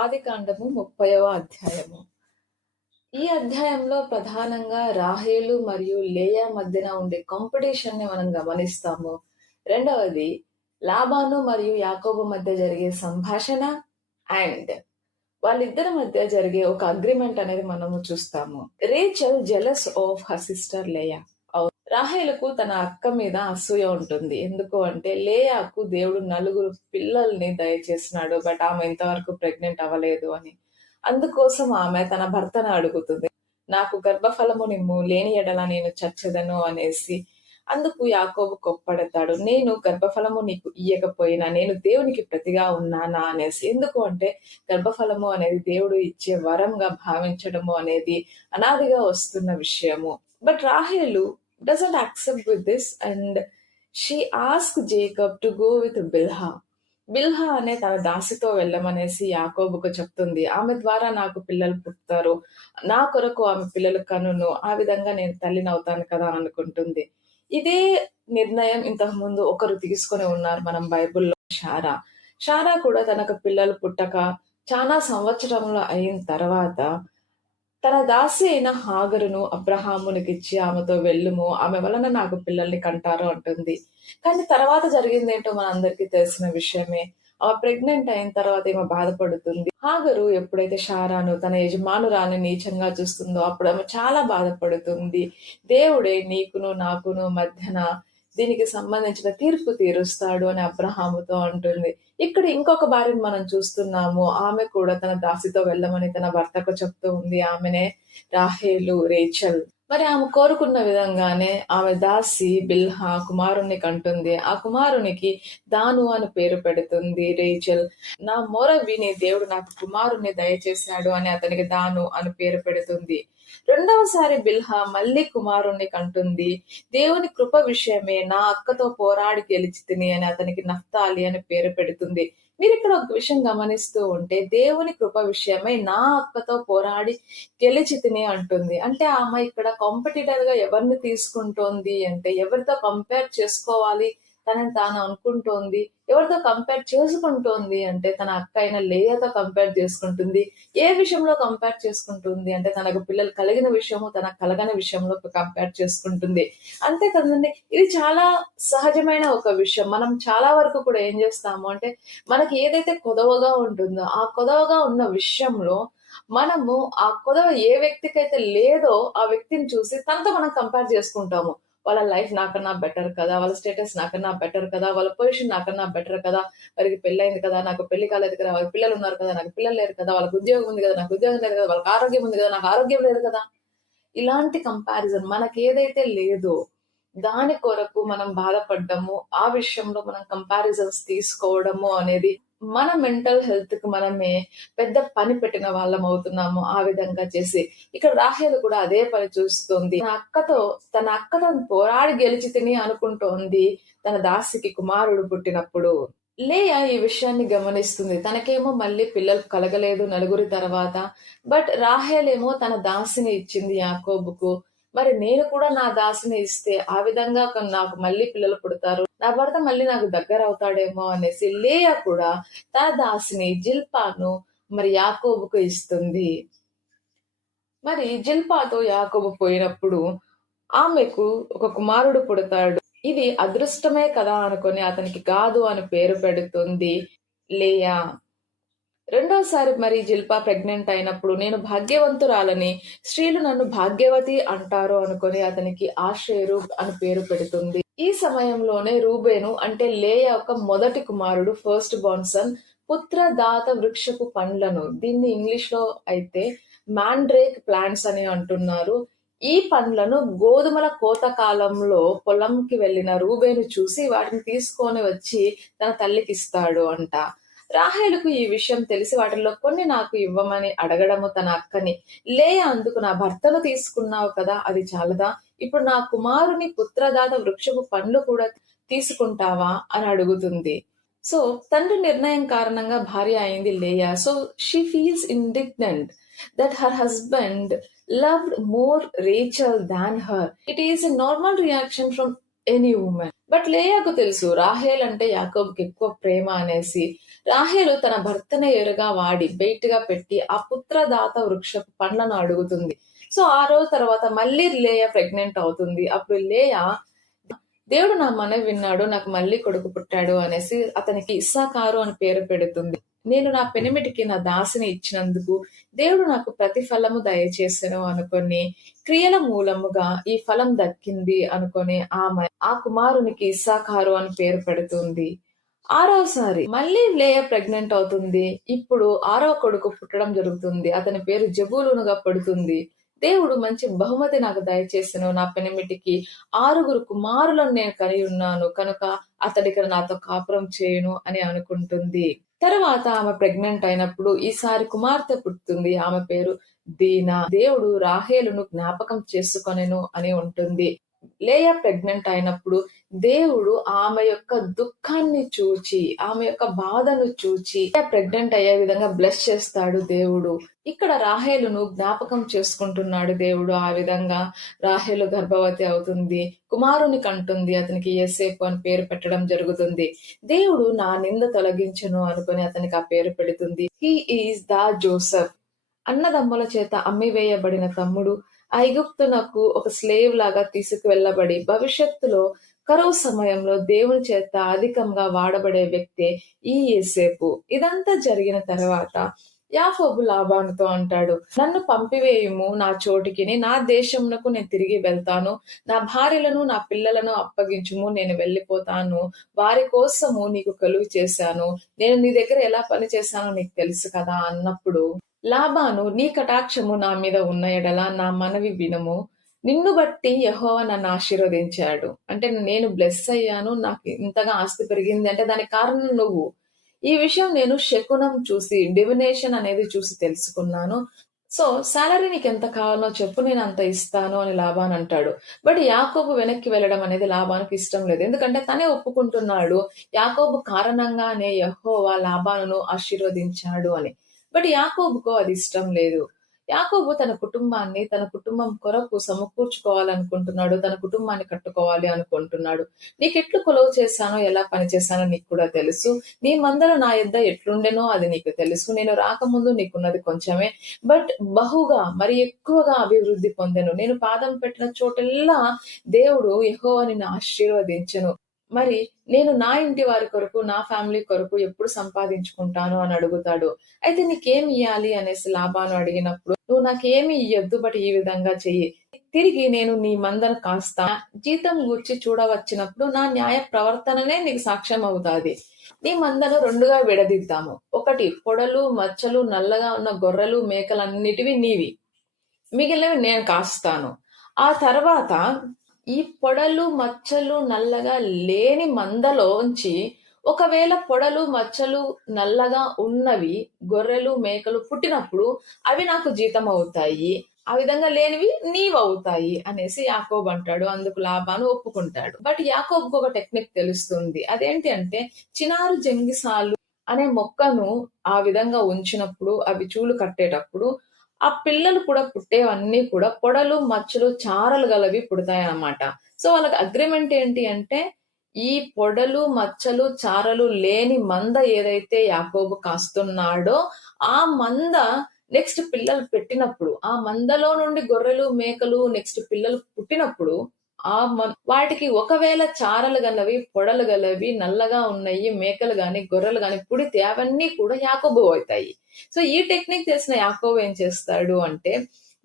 ఆదికాండము 30వ అధ్యాయము. ఈ అధ్యాయంలో ప్రధానంగా రాహేలు మరియు లేయా మధ్యన ఉండే కాంపిటీషన్ ని మనం గమనిస్తాము. రెండవది లాబాను మరియు యాకోబు మధ్య జరిగే సంభాషణ అండ్ వాళ్ళిద్దరి మధ్య జరిగే ఒక అగ్రిమెంట్ అనేది మనము చూస్తాము. Rachel jealous of her sister Leah. రాహేలుకు తన అక్క మీద అసూయ ఉంటుంది. ఎందుకు అంటే లేయాకు దేవుడు 4 పిల్లల్ని దయచేసినాడు, బట్ ఆమె ఇంతవరకు ప్రెగ్నెంట్ అవ్వలేదు అని. అందుకోసం ఆమె తన భర్తను అడుగుతుంది, నాకు గర్భఫలము నిమ్ము, లేని ఎడల నేను చచ్చెదను అనేసి. అందుకు యాకోబు కొప్పడతాడు, నేను గర్భఫలము నీకు ఇయ్యకపోయినా నేను దేవునికి ప్రతిగా ఉన్నానా అనేసి. ఎందుకు అంటే గర్భఫలము అనేది దేవుడు ఇచ్చే వరంగా భావించడము అనేది అనాదిగా వస్తున్న విషయము. బట్ రాహేలు doesn't accept with this and she asked Jacob to go with Bilhah. Bilhah అనే తన దాసితో వెళ్ళమనేసి యాకోబుకు చెప్తుంది. ఆమె ద్వారా నాకు పిల్లలు పుడతారు, నా కొరకు ఆమె పిల్లలు కనును, ఆ విధంగా నేను తల్లిని అవుతాను కదా అనుకుంటుంది. ఇదే నిర్ణయం ఇంతకు ముందు ఒకరు తీసుకొని ఉన్నారు మనం బైబిల్లో. షారా కూడా తనకు పిల్లలు పుట్టక చాలా సంవత్సరంలో అయిన తర్వాత తన దాసి అయిన హాగరును అబ్రహామునికిచ్చి ఆమెతో వెళ్ళుము, ఆమె వలన నాకు పిల్లల్ని కంటారు అంటుంది. కానీ తర్వాత జరిగిందేంటో మనందరికీ తెలిసిన విషయమే. ఆమె ప్రెగ్నెంట్ అయిన తర్వాత ఈమె బాధపడుతుంది. హాగరు ఎప్పుడైతే షారాను తన యజమానురాలిని నీచంగా చూస్తుందో అప్పుడు ఆమె చాలా బాధపడుతుంది. దేవుడే నీకును నాకును మధ్యన దీనికి సంబంధించిన తీర్పు తీరుస్తాడు అని అబ్రహాముతో అంటుంది. ఇక్కడ ఇంకొక భార్యను మనం చూస్తున్నాము. ఆమె కూడా తన దాసితో వెళ్ళమని తన భర్తకు చెప్తూ ఉంది. ఆమెనే రాహేలు, రేచల్. మరి ఆమె కోరుకున్న విధంగానే ఆమె దాసి బిల్హా కుమారుణ్ణి కంటుంది. ఆ కుమారునికి దాను అని పేరు పెడుతుంది రేచల్. నా మొర విని దేవుడు నాకు కుమారుణ్ణి దయచేశాడు అని అతనికి దాను అని పేరు పెడుతుంది. రెండవసారి బిల్హా మళ్ళీ కుమారుణ్ణి కంటుంది. దేవుని కృప విషయమే నా అక్కతో పోరాడి గెలిచి తిని అని అతనికి నఫ్తాలి అని పేరు పెడుతుంది. మీరు ఇక్కడ ఒక విషయం గమనిస్తూ ఉంటే దేవుని కృప విషయమై నా అక్కతో పోరాడి గెలిచి తిని అంటుంది. అంటే ఆమె ఇక్కడ కాంపిటీటర్ గా ఎవరిని తీసుకుంటోంది అంటే ఎవరితో కంపేర్ చేసుకోవాలి తనని తాను అనుకుంటోంది. ఎవరితో కంపేర్ చేసుకుంటోంది అంటే తన అక్క అయిన లేయాతో కంపేర్ చేసుకుంటుంది. ఏ విషయంలో కంపేర్ చేసుకుంటుంది అంటే తనకు పిల్లలు కలిగిన విషయము, తనకు కలగని విషయంలో కంపేర్ చేసుకుంటుంది. అంతే కదండి, ఇది చాలా సహజమైన ఒక విషయం. మనం చాలా వరకు కూడా ఏం చేస్తాము అంటే మనకి ఏదైతే కొదవగా ఉంటుందో ఆ కొదవగా ఉన్న విషయంలో మనము ఆ కొదవ ఏ వ్యక్తికైతే లేదో ఆ వ్యక్తిని చూసి తనతో మనం కంపేర్ చేసుకుంటాము. వాళ్ళ లైఫ్ నాకన్నా బెటర్ కదా, వాళ్ళ స్టేటస్ నాకన్నా బెటర్ కదా, వాళ్ళ పొజిషన్ నాకన్నా బెటర్ కదా, వారికి పెళ్ళైంది కదా, నాకు పెళ్లి కాలేదు కదా, వాళ్ళకి పిల్లలు ఉన్నారు కదా, నాకు పిల్లలు లేరు కదా, వాళ్ళకి ఉద్యోగం ఉంది కదా, నాకు ఉద్యోగం లేదు కదా, వాళ్ళకి ఆరోగ్యం ఉంది కదా, నాకు ఆరోగ్యం లేదు కదా. ఇలాంటి కంపారిజన్ మనకి ఏదైతే లేదో దాని కొరకు మనం బాధపడ్డము, ఆ విషయంలో మనం కంపారిజన్స్ తీసుకోవడము అనేది మన మెంటల్ హెల్త్ కి మనమే పెద్ద పని పెట్టిన వాళ్ళం అవుతున్నాము. ఆ విధంగా చేసి ఇక్కడ రాహేలు కూడా అదే పని చూస్తుంది. తన అక్కతో పోరాడి గెలిచి తిని అనుకుంటోంది తన దాసికి కుమారుడు పుట్టినప్పుడు. లేయా ఈ విషయాన్ని గమనిస్తుంది. తనకేమో మళ్ళీ పిల్లలు కలగలేదు 4 తర్వాత. బట్ రాహేలేమో తన దాసిని ఇచ్చింది యాకోబుకు. మరి నేను కూడా నా దాసిని ఇస్తే ఆ విధంగా నాకు మళ్ళీ పిల్లలు పుడతారు, నా భర్త మళ్ళీ నాకు దగ్గర అవుతాడేమో అనేసి లేయా కూడా తన దాసిని జిల్పాను మరి యాకోబుకు ఇస్తుంది. మరి జిల్పాతో యాకోబు పోయినప్పుడు ఆమెకు ఒక కుమారుడు పుడతాడు. ఇది అదృష్టమే కదా అనుకొని అతనికి గాదు అని పేరు పెడుతుంది లేయా. రెండోసారి మరి జిల్పా ప్రెగ్నెంట్ అయినప్పుడు నేను భాగ్యవంతురాలని, స్త్రీలు నన్ను భాగ్యవతి అంటారు అనుకొని అతనికి ఆషేరు అని పేరు పెడుతుంది. ఈ సమయంలోనే రూబేను అంటే లేయా యొక్క మొదటి కుమారుడు, ఫస్ట్ బోర్న్ సన్, పుత్రదాత వృక్షపు పండ్లను, దీన్ని ఇంగ్లీష్ లో అయితే మ్యాండ్రేక్ ప్లాంట్స్ అని అంటున్నారు. ఈ పండ్లను గోధుమల కోత కాలంలో పొలంకి వెళ్లిన రూబేను చూసి వాటిని తీసుకొని వచ్చి తన తల్లికి ఇస్తాడు అంట. రాహేలుకు ఈ విషయం తెలిసి వాటిల్లో కొన్ని నాకు ఇవ్వమని అడగడము తన అక్కని. లేయా అందుకు, నా భర్తను తీసుకున్నావు కదా, అది చాలదా, ఇప్పుడు నా కుమారుని పుత్రదాత వృక్షపు పండ్లు కూడా తీసుకుంటావా అని అడుగుతుంది. సో తండ్రి నిర్ణయం కారణంగా భార్య అయింది Leah. So she feels indignant that her husband loved more Rachel than her. It is a normal reaction from any women. But లేయాకు తెలుసు రాహేల్ అంటే యాకోబుకి ఎక్కువ ప్రేమ అనేసి. రాహేలు తన భర్తనే ఎరుగా వాడి బయటగా పెట్టి ఆ పుత్రదాత వృక్షపు పండ్లను అడుగుతుంది. సో ఆ రోజు తర్వాత మళ్ళీ లేయా ప్రెగ్నెంట్ అవుతుంది. అప్పుడు లేయా దేవుడు నా మనవి విన్నాడు, నాకు మళ్ళీ కొడుకు పుట్టాడు అనేసి అతనికి ఇస్సాకారు అని పేరు పెడుతుంది. నేను నా పెనిమిటికి నా దాసిని ఇచ్చినందుకు దేవుడు నాకు ప్రతిఫలము దయచేసెను అనుకొని క్రియల మూలముగా ఈ ఫలం దక్కింది అనుకొని ఆమె ఆ కుమారునికి ఇస్సాకారు అని పేరు పెడుతుంది. ఆరోసారి మళ్ళీ లేయా ప్రెగ్నెంట్ అవుతుంది. ఇప్పుడు ఆరో కొడుకు పుట్టడం జరుగుతుంది. అతని పేరు జబూలూనుగా పడుతుంది. దేవుడు మంచి బహుమతి నాకు దయచేసెను. నా పెనిమిటికి 6 కుమారులను నేను కని ఉన్నాను కనుక అతడిక్కడ నాతో కాపురం చేయును అని అనుకుంటుంది. తర్వాత ఆమె ప్రెగ్నెంట్ అయినప్పుడు ఈసారి కుమార్తె పుడుతుంది. ఆమె పేరు దీనా. దేవుడు రాహేలును జ్ఞాపకం చేసుకొనెను అని ఉంటుంది. లేయా ప్రెగ్నెంట్ అయినప్పుడు దేవుడు ఆమె యొక్క దుఃఖాన్ని చూచి, ఆమె యొక్క బాధను చూచి ప్రెగ్నెంట్ అయ్యే విధంగా బ్లెస్ చేస్తాడు దేవుడు. ఇక్కడ రాహేలును జ్ఞాపకం చేసుకుంటున్నాడు దేవుడు. ఆ విధంగా రాహేలు గర్భవతి అవుతుంది, కుమారుని కంటుంది. అతనికి యోసేపు అని పేరు పెట్టడం జరుగుతుంది. దేవుడు నా నింద తొలగించును అనుకుని అతనికి ఆ పేరు పెడుతుంది. He is the Joseph. అన్నదమ్ముల చేత అమ్మివేయబడిన తమ్ముడు, ఐగుప్తునకు ఒక స్లేవ్ లాగా తీసుకువెళ్లబడి భవిష్యత్తులో కరువు సమయంలో దేవుని చేత అధికంగా వాడబడే వ్యక్తే ఈ యోసేపు. ఇదంతా జరిగిన తర్వాత యాకోబు లాబానుతో అంటాడు, నన్ను పంపివేయుము నా చోటికిని, నా దేశమునకు నేను తిరిగి వెళ్తాను. నా భార్యలను నా పిల్లలను అప్పగించుము, నేను వెళ్ళిపోతాను. వారి కోసము నీకు కలుగు చేశాను. నేను నీ దగ్గర ఎలా పని చేశానో నీకు తెలుసు కదా అన్నప్పుడు లాబాను, నీ కటాక్షము నా మీద ఉన్న ఎడల నా మనవి వినుము. నిన్ను బట్టి యెహోవా నన్ను ఆశీర్వదించాడు. అంటే నేను బ్లెస్ అయ్యాను, నాకు ఇంతగా ఆస్తి పెరిగింది అంటే దానికి కారణం నువ్వు. ఈ విషయం నేను శకునం చూసి, డివినేషన్ అనేది చూసి తెలుసుకున్నాను. సో సాలరీ నీకు ఎంత కావాలో చెప్పు, నేను అంత ఇస్తాను అని లాబాన్ అంటాడు. బట్ యాకోబు వెనక్కి వెళ్ళడం అనేది లాబానుకి ఇష్టం లేదు. ఎందుకంటే తనే ఒప్పుకుంటున్నాడు యాకోబు కారణంగానే యెహోవా లాబానును ఆశీర్వదించాడు అని. బట్ యాకోబుకు అది ఇష్టం లేదు. యాకోబు తన కుటుంబాన్ని తన కుటుంబం కొరకు సమకూర్చుకోవాలనుకుంటున్నాడు, తన కుటుంబాన్ని కట్టుకోవాలి అనుకుంటున్నాడు. నీకెట్లు కొలువు చేశానో, ఎలా పని చేశానో నీకు కూడా తెలుసు. నీ మందలు నా యొద్ద ఎట్లుండెనో అది నీకు తెలుసు. నేను రాకముందు నీకున్నది కొంచెమే, బట్ బహుగా మరి ఎక్కువగా అభివృద్ధి పొందెను. నేను పాదం పెట్టిన చోటెల్లా దేవుడు యెహోవా నిన్ను ఆశీర్వదించెను. మరి నేను నా ఇంటి వారి కొరకు, నా ఫ్యామిలీ కొరకు ఎప్పుడు సంపాదించుకుంటాను అని అడుగుతాడు. అయితే నీకేమి ఇయ్యాలి అనేసి లాబాను అడిగినప్పుడు, నువ్వు నాకేమి ఇయ్యొద్దు, బట్ ఈ విధంగా చెయ్యి. తిరిగి నేను నీ మందను కాస్తా, జీతం గూర్చి చూడవచ్చినప్పుడు నా న్యాయ ప్రవర్తననే నీకు సాక్ష్యం అవుతాది. నీ మందను 2గా విడదీద్దాము. ఒకటి పొడలు మచ్చలు నల్లగా ఉన్న గొర్రెలు మేకలన్నిటివి నీవి, మిగిలినవి నేను కాస్తాను. ఆ తర్వాత ఈ పొడలు మచ్చలు నల్లగా లేని మందలోంచి ఒకవేళ పొడలు మచ్చలు నల్లగా ఉన్నవి గొర్రెలు మేకలు పుట్టినప్పుడు అవి నాకు జీతం అవుతాయి, ఆ విధంగా లేనివి నీవవుతాయి అనేసి యాకోబు అంటాడు. అందుకు లాబాను ఒప్పుకుంటాడు. బట్ యాకోబుకు ఒక టెక్నిక్ తెలుస్తుంది. అదేంటి అంటే, చినారు జంగిసాలు అనే మొక్కను ఆ విధంగా ఉంచినప్పుడు, అవి చూలు కట్టేటప్పుడు ఆ పిల్లలు కూడా పుట్టేవన్నీ కూడా పొడలు మచ్చలు చారలు గలవి పుడతాయన్నమాట. సో వాళ్ళకి అగ్రిమెంట్ ఏంటి అంటే, ఈ పొడలు మచ్చలు చారలు లేని మంద ఏదైతే యాకోబు కాస్తున్నాడో ఆ మంద నెక్స్ట్ పిల్లలు పెట్టినప్పుడు, ఆ మందలో నుండి గొర్రెలు మేకలు నెక్స్ట్ పిల్లలు పుట్టినప్పుడు వాటికి ఒకవేళ చారలు గలవి పొడలు గలవి నల్లగా ఉన్నాయి మేకలు గాని గొర్రెలు గాని పుడితే అవన్నీ కూడా యాకోబు అవుతాయి. సో ఈ టెక్నిక్ తెలిసిన యాకోబు ఏం చేస్తాడు అంటే,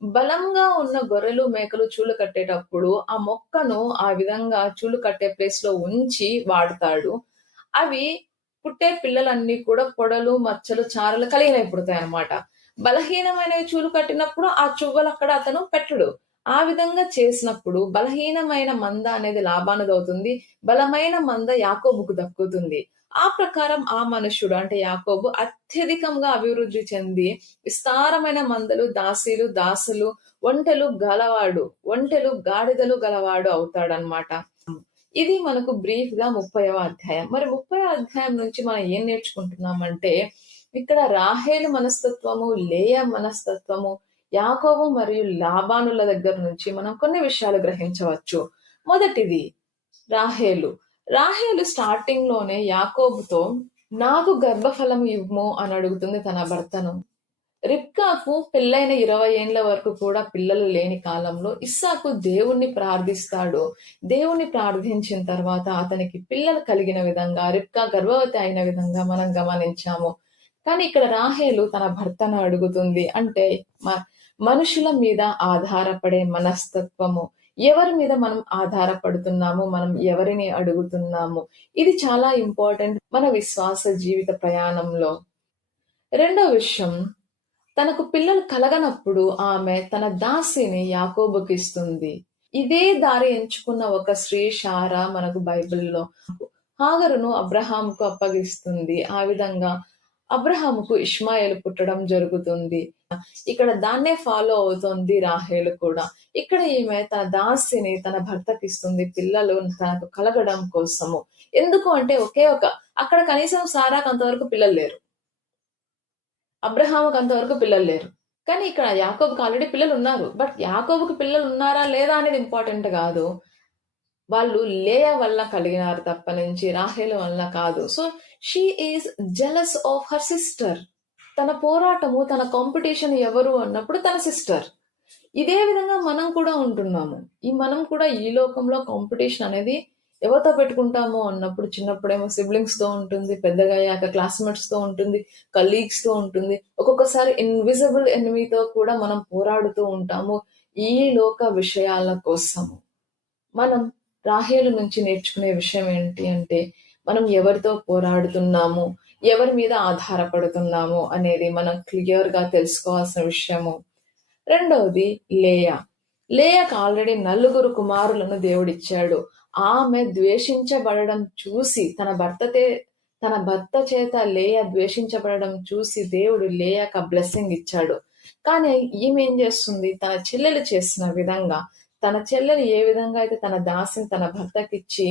బలంగా ఉన్న గొర్రెలు మేకలు చూలు కట్టేటప్పుడు ఆ మొక్కను ఆ విధంగా చూలు కట్టే ప్లేస్ లో ఉంచి వాడతాడు. అవి పుట్టే పిల్లలన్నీ కూడా పొడలు మచ్చలు చారలు కలిగినవి పుడతాయి అన్నమాట. బలహీనమైనవి చూలు కట్టినప్పుడు ఆ చువ్వలు అక్కడ అతను పెట్టడు. ఆ విధంగా చేసినప్పుడు బలహీనమైన మంద అనేది లాబానుదవుతుంది, బలమైన మంద యాకోబుకు దక్కుతుంది. ఆ ప్రకారం ఆ మనుష్యుడు అంటే యాకోబు అత్యధికంగా అభివృద్ధి చెంది విస్తారమైన మందలు, దాసీలు, దాసులు, ఒంటెలు గాడిదలు గలవాడు అవుతాడనమాట. ఇది మనకు బ్రీఫ్ గా 30వ అధ్యాయం. మరి 30వ అధ్యాయం నుంచి మనం ఏం నేర్చుకుంటున్నామంటే, ఇక్కడ రాహేలు మనస్తత్వము, లేయా మనస్తత్వము, యాకోబు మరియు లాబానుల దగ్గర నుంచి మనం కొన్ని విషయాలు గ్రహించవచ్చు. మొదటిది రాహేలు. రాహేలు స్టార్టింగ్ లోనే యాకోబుతో నాకు గర్భఫలము ఇవ్వుము అని అడుగుతుంది తన భర్తను. రిబ్కాకు పెళ్ళైన 20 ఏండ్ల వరకు కూడా పిల్లలు లేని కాలంలో ఇస్సాకు దేవుణ్ణి ప్రార్థిస్తాడు. దేవుణ్ణి ప్రార్థించిన తర్వాత అతనికి పిల్లలు కలిగిన విధంగా, రిబ్కా గర్భవతి అయిన విధంగా మనం గమనించాము. కానీ ఇక్కడ రాహేలు తన భర్తను అడుగుతుంది. అంటే మనుషుల మీద ఆధారపడే మనస్తత్వము. ఎవరి మీద మనం ఆధారపడుతున్నాము, మనం ఎవరిని అడుగుతున్నాము, ఇది చాలా ఇంపార్టెంట్ మన విశ్వాస జీవిత ప్రయాణంలో. రెండో విషయం, తనకు పిల్లలు కలగనప్పుడు ఆమె తన దాసిని యాకోబుకిస్తుంది. ఇదే దారి ఎంచుకున్న ఒక స్త్రీ షారా మనకు బైబిల్‌లో హాగరును అబ్రహాముకు అప్పగిస్తుంది. ఆ విధంగా అబ్రహాముకు ఇష్మాయేలు పుట్టడం జరుగుతుంది. ఇక్కడ దాన్నే ఫాలో అవుతోంది రాహేలు కూడా. ఇక్కడ ఈమె తన దాసిని తన భర్తకిస్తుంది పిల్లలు తనకు కలగడం కోసము. ఎందుకు అంటే అక్కడ కనీసం సారాకు అంతవరకు పిల్లలు లేరు. అబ్రహాముకు అంతవరకు పిల్లలు లేరు. కానీ ఇక్కడ యాకోబుకి ఆల్రెడీ పిల్లలు ఉన్నారు. బట్ యాకోబుకి పిల్లలు ఉన్నారా లేదా అనేది ఇంపార్టెంట్ కాదు. వాళ్ళు లేయా వల్ల కలిగినారు తప్పనించి రాహేలు వల్ల కాదు. So she is jealous of her sister. తన పోరాటము, తన కాంపిటీషన్ ఎవరు అన్నప్పుడు తన సిస్టర్. ఇదే విధంగా మనం కూడా ఉంటున్నాము. మనం కూడా ఈ లోకంలో కాంపిటీషన్ అనేది ఎవరితో పెట్టుకుంటామో అన్నప్పుడు చిన్నప్పుడేమో సిబ్లింగ్స్ తో ఉంటుంది, పెద్దగా అయ్యాక క్లాస్మేట్స్ తో ఉంటుంది, కలీగ్స్ తో ఉంటుంది. ఒక్కొక్కసారి ఇన్విజిబుల్ ఎనిమీతో కూడా మనం పోరాడుతూ ఉంటాము ఈ లోక విషయాల కోసము. మనం రాహేలు నుంచి నేర్చుకునే విషయం ఏంటి అంటే, మనం ఎవరితో పోరాడుతున్నాము, ఎవరి మీద ఆధారపడుతున్నాము అనేది మనం క్లియర్‌గా తెలుసుకోవాల్సిన విషయము. రెండవది లేయా. లేయాకు ఆల్రెడీ 4 కుమారులను దేవుడిచ్చాడు. ఆమె ద్వేషించబడడం చూసి తన భర్త చేత లేయా ద్వేషించబడడం చూసి దేవుడు లేయాకు ఆ బ్లెస్సింగ్ ఇచ్చాడు. కానీ ఈమె ఏం చేస్తుంది, తన చెల్లెలు చేసిన విధంగా, తన చెల్లెలు ఏ విధంగా అయితే తన దాసిని తన భర్తకిచ్చి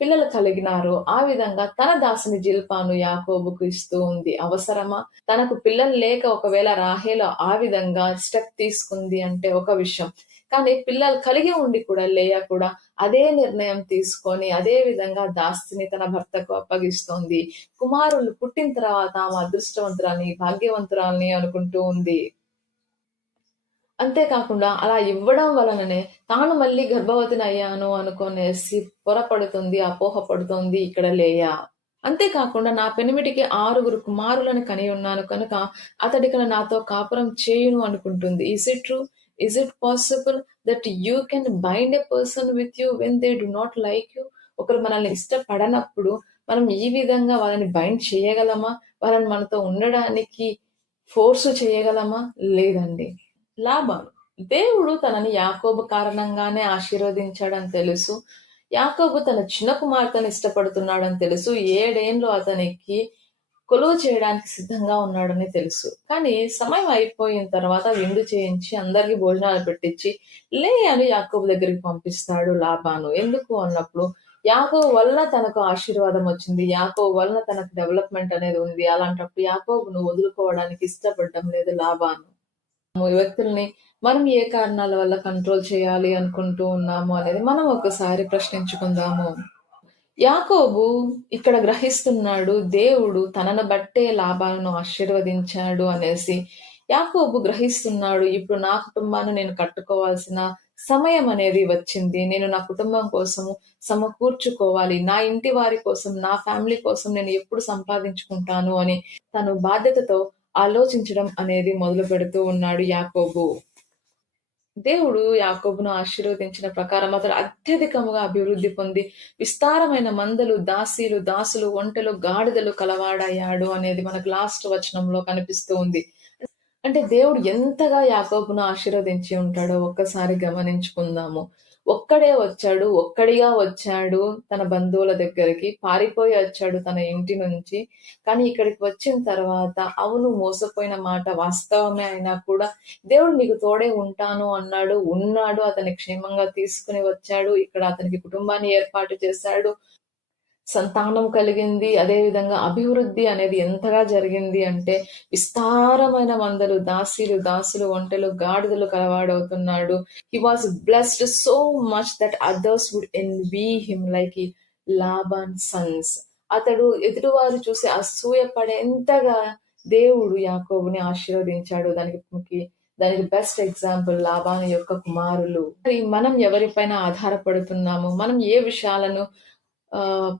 పిల్లలు కలిగినారో ఆ విధంగా తన దాసిని జిల్పాను యాకోబుకు ఇస్తూ ఉంది. అవసరమా? తనకు పిల్లలు లేక ఒకవేళ రాహేలు ఆ విధంగా స్టెప్ తీసుకుంది అంటే ఒక విషయం. కానీ పిల్లలు కలిగి ఉండి కూడా లేయా కూడా అదే నిర్ణయం తీసుకొని అదే విధంగా దాసిని తన భర్తకు అప్పగిస్తోంది. కుమారులు పుట్టిన తర్వాత ఆమె అదృష్టవంతురాలని, భాగ్యవంతురాలని అనుకుంటూ ఉంది. అంతేకాకుండా అలా ఇవ్వడం వలననే తాను మళ్ళీ గర్భవతిని అయ్యాను అనుకునేసి పొరపడుతుంది, అపోహపడుతోంది ఇక్కడ లేయా. అంతేకాకుండా నా పెనిమిటికి 6 కుమారులను కని ఉన్నాను కనుక అతడికన నాతో కాపురం చేయును అనుకుంటుంది. Is it true? Is it possible that you can bind a person with you when they do not like you? ఒకరు మనల్ని ఇష్టపడనప్పుడు మనం ఈ విధంగా వాళ్ళని బైండ్ చేయగలమా? వాళ్ళని మనతో ఉండడానికి ఫోర్స్ చేయగలమా? లేదండి. లాబాను, దేవుడు తనని యాకోబు కారణంగానే ఆశీర్వదించాడని తెలుసు. యాకోబు తన చిన్న కుమార్తెను ఇష్టపడుతున్నాడని తెలుసు. 7 ఏండ్లు అతనికి కొలువు చేయడానికి సిద్ధంగా ఉన్నాడని తెలుసు. కానీ సమయం అయిపోయిన తర్వాత విందు చేయించి అందరికి భోజనాలు పెట్టించి లేయాను యాకోబు దగ్గరికి పంపిస్తాడు లాబాను. ఎందుకు అన్నప్పుడు యాకోబు వల్ల తనకు ఆశీర్వాదం వచ్చింది, యాకోబు వల్ల తనకు డెవలప్మెంట్ అనేది ఉంది. అలాంటప్పుడు యాకోబును వదులుకోవడానికి ఇష్టపడడం లేదు లాబాను. వ్యక్తుల్ని మనం ఏ కారణాల వల్ల కంట్రోల్ చేయాలి అనుకుంటూ ఉన్నాము అనేది మనం ఒకసారి ప్రశ్నించుకుందాము. యాకోబు ఇక్కడ గ్రహిస్తున్నాడు, దేవుడు తనను బట్టే లాభాలను ఆశీర్వదించాడు అనేసి. యాకోబు గ్రహిస్తున్నాడు, ఇప్పుడు నా కుటుంబాన్ని నేను కట్టుకోవాల్సిన సమయం అనేది వచ్చింది. నేను నా కుటుంబం కోసము సమకూర్చుకోవాలి. నా ఇంటి వారి కోసం, నా ఫ్యామిలీ కోసం నేను ఎప్పుడు సంపాదించుకుంటాను అని తను బాధ్యతతో ఆలోచించడం అనేది మొదలు పెడుతూ ఉన్నాడు యాకోబు. దేవుడు యాకోబును ఆశీర్వదించిన ప్రకారం అతడు అత్యధికముగా అభివృద్ధి పొంది విస్తారమైన మందలు, దాసులు, ఒంటెలు, గాడిదలు కలవాడయ్యాడు అనేది మనకు లాస్ట్ వచనంలో కనిపిస్తూ ఉంది. అంటే దేవుడు ఎంతగా యాకోబును ఆశీర్వదించి ఉంటాడో ఒక్కసారి గమనించుకుందాము. ఒక్కడిగా వచ్చాడు తన బంధువుల దగ్గరికి, పారిపోయి వచ్చాడు తన ఇంటి నుంచి. కానీ ఇక్కడికి వచ్చిన తర్వాత అవును, మోసపోయిన మాట వాస్తవమే అయినా కూడా దేవుడు నీకు తోడే ఉంటాను అన్నాడు. ఉన్నాడు, అతన్ని క్షేమంగా తీసుకుని వచ్చాడు. ఇక్కడ అతనికి కుటుంబాన్ని ఏర్పాటు చేశాడు. సంతానం కలిగింది. అదే విధంగా అభివృద్ధి అనేది ఎంతగా జరిగింది అంటే విస్తారమైన మందలు, దాసులు, ఒంటెలు, గాడిదలు కలవాడవుతున్నాడు. He was blessed so much that others would envy him like Laban sons. అతడు ఎదుటివారు చూసి అసూయ పడేంతగా దేవుడు యాకోబుని ఆశీర్వదించాడు. దానికి బెస్ట్ ఎగ్జాంపుల్ లాబాను యొక్క కుమారులు. మరి మనం ఎవరిపైన ఆధారపడుతున్నాము? మనం ఏ విషయాలను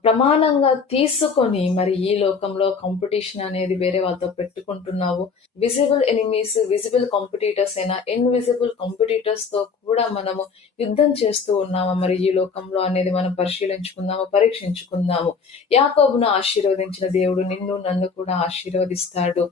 ప్రమాణంగా తీసుకొని మరి ఈ లోకంలో కాంపిటీషన్ అనేది వేరే వాళ్ళతో పెట్టుకుంటున్నావు? విజిబుల్ ఎనిమీస్, విజిబుల్ కాంపిటీటర్స్ అయినా ఇన్విజిబుల్ కాంపిటీటర్స్ తో కూడా మనము యుద్ధం చేస్తూ ఉన్నామా మరి ఈ లోకంలో అనేది మనం పరిశీలించుకుందాము, పరీక్షించుకుందాము. యాకోబును ఆశీర్వదించిన దేవుడు నిన్ను నన్ను కూడా ఆశీర్వదిస్తాడు.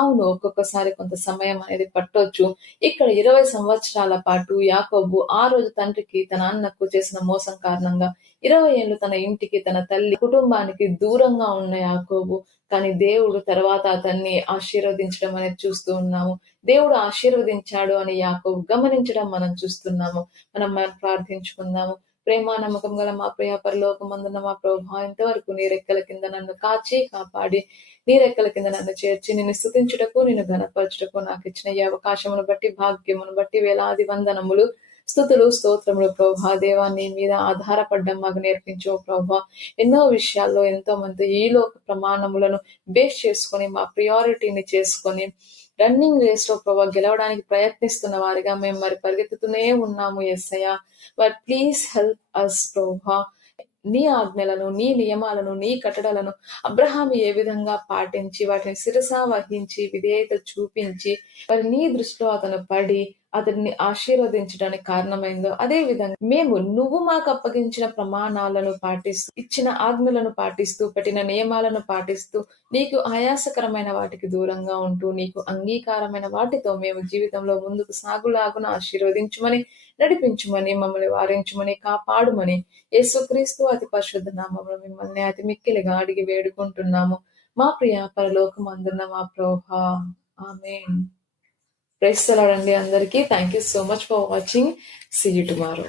అవును, ఒక్కొక్కసారి కొంత సమయం అనేది పట్టొచ్చు. ఇక్కడ 20 సంవత్సరాల పాటు యాకోబు ఆ రోజు తండ్రికి తన అన్నకు చేసిన మోసం కారణంగా 20 ఏళ్ళు తన ఇంటికి, తన తల్లి కుటుంబానికి దూరంగా ఉన్న యాకోబు, కానీ దేవుడు తర్వాత అతన్ని ఆశీర్వదించడం అనేది చూస్తూ ఉన్నాము. దేవుడు ఆశీర్వదించాడు అని యాకోబు గమనించడం మనం చూస్తున్నాము. మనం ప్రార్థించుకుందాము. ప్రేమ నమ్మకం గల మా ప్రియ పరలోకమందున్న మా ప్రభువా, ఇంతవరకు నీ రెక్కల కింద నన్ను కాచి కాపాడి నీ రెక్కల కింద నన్ను చేర్చి నిన్ను స్తుతించుటకు, నిన్ను ఘనపరచుటకు నాకు ఇచ్చిన ఈ అవకాశమును బట్టి, భాగ్యమును బట్టి వేలాది వందనములు, స్తుతులు, స్తోత్రములు ప్రభువా. దేవా, నీ మీద ఆధారపడ్డం మాకు నేర్పించు ప్రభువా. ఎన్నో విషయాల్లో ఎంతో మంది ఈ లోక ప్రమాణములను బేస్ చేసుకొని మా ప్రియారిటీని చేసుకొని రన్నింగ్ రేస్ లో ప్రభావ గెలవడానికి ప్రయత్నిస్తున్న వారిగా మేము మరి పరిగెత్తుతూనే ఉన్నాము యేసయ్య. బట్ ప్లీజ్ హెల్ప్ అస్ ప్రభా. నీ ఆజ్ఞలను, నీ నియమాలను, నీ కట్టడలను అబ్రహాము ఏ విధంగా పాటించి వాటిని శిరస వహించి విధేయత చూపించి మరి నీ దృష్టిలో అతను పడి అతడిని ఆశీర్వదించడానికి కారణమైందో, అదే విధంగా మేము నువ్వు మాకు అప్పగించిన ప్రమాణాలను పాటిస్తూ, ఇచ్చిన ఆజ్ఞలను పాటిస్తూ, పెట్టిన నియమాలను పాటిస్తూ, నీకు ఆయాసకరమైన వాటికి దూరంగా ఉంటూ, నీకు అంగీకారమైన వాటితో మేము జీవితంలో ముందుకు సాగులాగున ఆశీర్వదించుమని, నడిపించుమని, మమ్మల్ని వారించుమని, కాపాడుమని యేసుక్రీస్తు అతి పరిశుద్ధ నామములో మిమ్మల్ని అతి మిక్కిలిగా అడిగి వేడుకుంటున్నాము మా ప్రియ పరలోకమందున్న మా ప్రభువా. ఆమేన్. ప్రైజ్ ది లార్డ్ అండి అందరికీ. Thank you so much for watching. See you tomorrow.